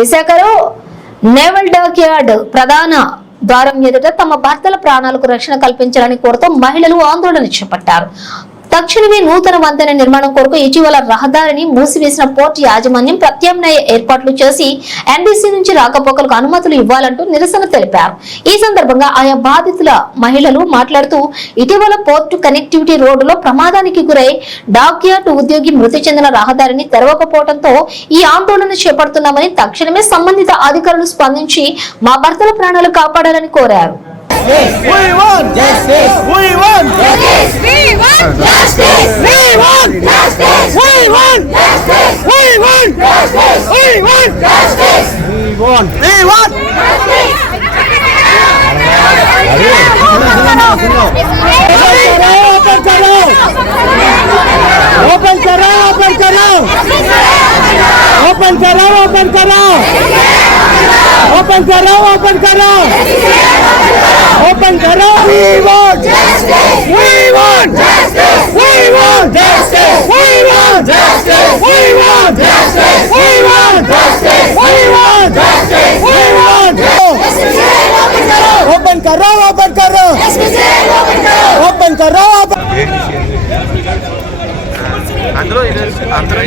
విశాఖలో naval dock yard ప్రధాన ద్వారం ఎదుట తమ భర్తల ప్రాణాలకు రక్షణ కల్పించాలని కోరుతూ మహిళలు ఆందోళన చేపట్టారు. తక్షణమే నూతన వంతెన నిర్మాణం కొరకు ఇటీవల రహదారిని మూసివేసిన పోర్టు యాజమాన్యం ప్రత్యామ్నాయ ఏర్పాట్లు చేసి ఎన్డీసీ నుంచి రాకపోకలకు అనుమతులు ఇవ్వాలంటూ నిరసన తెలిపారు ఈ సందర్భంగా ఆయా బాధితుల మహిళలు మాట్లాడుతూ ఇటీవల పోర్టు కనెక్టివిటీ రోడ్డులో ప్రమాదానికి గురై డాక్ యార్డ్ ఉద్యోగి మృతి చెందిన రహదారిని తెరవకపోవడంతో ఈ ఆందోళన చేపడుతున్నామని తక్షణమే సంబంధిత అధికారులు స్పందించి మా భర్తల ప్రాణాలు కాపాడాలని కోరారు We want justice. We want justice. want. Open karo, open karo, open karo, open karo, open karo, open karo, open karo, open karo. We want justice. We want justice. We want justice. We want justice. We want justice. We want justice. Open కరో open కరో అందరూ అందరూ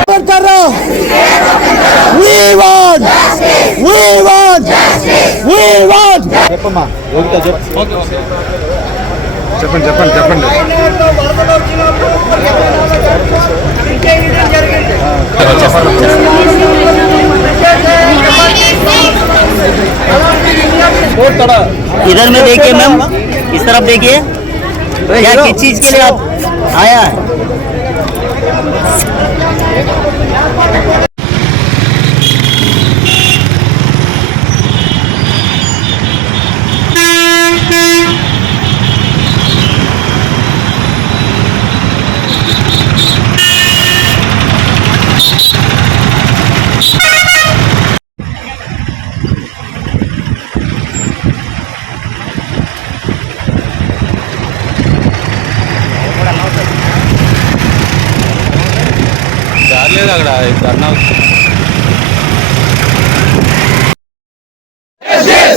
open కరో వి చెప్పండి చెప్పండి చెప్పండి. इधर में देखिए मैम इस तरफ़ देखिए। क्या किस चीज़ के लिए आप आया है?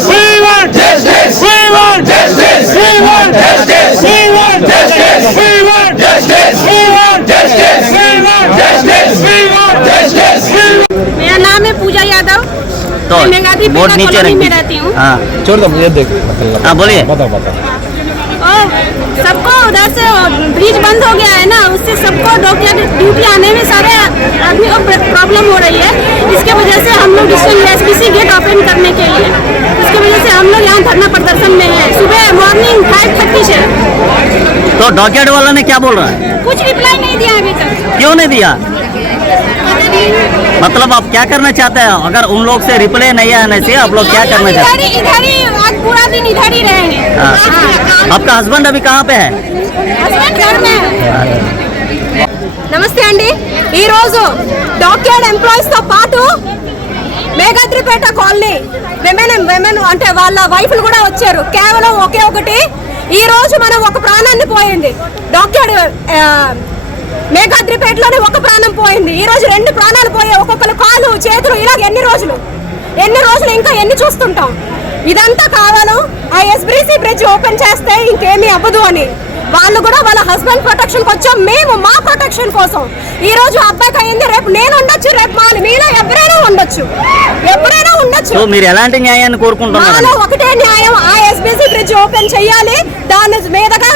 We want justice we मेरा नाम है पूजा यादव। तो मैं मेघादी बोर्ड नीचे कॉलोनी में रहती हूँ। हाँ। छोड़ दो मुझे देख। हाँ बोलिए। बताओ बताओ। उधर से ब्रिज बंद हो गया है ना उससे सबको डॉक्टर ड्यूटी आने में सारे आदमी को प्रॉब्लम हो रही है। इसके वजह से हम लोग एसपीसी गेट ओपन करने के लिए इसके वजह से हम लोग यहाँ धरना प्रदर्शन में है। सुबह मॉर्निंग फाइव थर्टी से। तो डॉकेट वाला ने क्या बोल रहा है? कुछ रिप्लाई नहीं दिया अभी तक। क्यों नहीं दिया? मतलब आप क्या करना चाहते हैं अगर उन लोग से रिप्लाई नहीं आने से आप लोग क्या करना इधर चाहते ही इधर ही आज पूरा दिन इधर ही रहेंगे हैं हाँ। आपका हस्बैंड अभी कहाँ पे है హస్బెండ్ घर में है। నమస్తే అండి ఈ రోజు డాక్యార్డ్ ఎంప్లాయీస్ తో పాటు మేఘాద్రిపేట కాలనీ విమెన్ విమెన్ అంటే వాళ్ళ వైఫ్లు కూడా వచ్చారు కేవలం ఒకే ఒకటి ఈ రోజు మనం ఒక ప్రాణాన్ని పోయింది డాక్యార్డ్ మేఘాద్రిపేటలోనే ఒక ప్రాణం పోయింది. ఈ రోజు రెండు ప్రాణాలు పోయాయి ఒక్కొక్కరు కాలు చేతులు ఇలాగ ఎన్ని రోజులు? ఎన్ని రోజులు ఇంకా ఎన్ని చూస్తుంటాం? ఇదంతా కావాలో ఆ ఎస్బీసీ బ్రిడ్జ్ ఓపెన్ చేస్తే ఇంకేమీ అవ్వదు అని. వాళ్ళు కూడా వాళ్ళ హస్బెండ్ ప్రొటెక్షన్ వచ్చాం. మేము మా ప్రొటెక్షన్ కోసం. ఈ రోజు అబ్బాయికి అయింది రేపు నేను ఉండొచ్చు రేపు మా మీలో ఎవరైనా ఉండొచ్చు. ఎవరైనా ఉండొచ్చు. మీరు ఎలాంటి న్యాయాన్ని కోరుకుంటున్నారు? ఒకటే న్యాయం ఆ ఎస్బీసీ బ్రిడ్జ్ ఓపెన్ చేయాలి. దాని మీదగా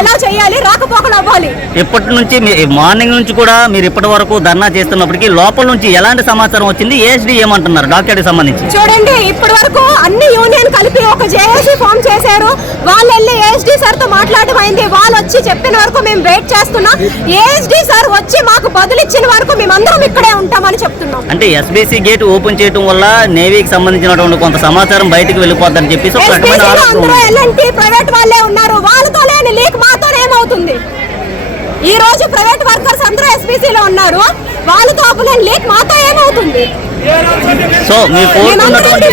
ఎలా చేయాలి? రాకపోకలు అవ్వాలి. ఇప్పటి నుంచి మార్నింగ్ నుంచి కూడా మీరు ఇప్పటి వరకు ధర్నా చేస్తున్నప్పటికీ లోపల నుంచి ఎలాంటి సమాచారం వచ్చింది? ఏఎస్డి ఏమంటున్నారు? డాక్టర్కి సంబంధించి. చూడండి ఇప్పటి వరకు అన్ని యూనియన్ కలిపి ఒక జేఏసీ ఫామ్ చేశారు. వాళ్ళు వెళ్ళి ఏఎస్డి సార్తో మాట్లాడడం అయింది. వాళ్ళు వచ్చి చెప్పిన వరకు మేము వెయిట్ చేస్తున్నాం. ఏఎస్డి సార్ వచ్చి మాకు బదులు ఇచ్చిన వరకు మేమందరం ఇక్కడే ఉంటామని చెప్తున్నాం. అంటే ఎస్బీసీ గేట్ ఓపెన్ చేయడం వల్ల నేవీకి సంబంధించినటువంటి కొంత సమాచారం బయటికి వెళ్ళిపోద్దని. ఎల్ఎన్టీ ప్రైవేట్ వాళ్ళే ఉన్నారు. వాళ్ళతో లేని లీక్ మాతో ఏమవుతుంది? ఈ రోజు ప్రైవేట్ వర్కర్స్ అందరూ SBC లో ఉన్నారు. వాళ్ళతో లేని లీక్ మాతో ఏమవుతుంది? సో మీరు మేమందరం కోరుకున్నటువంటి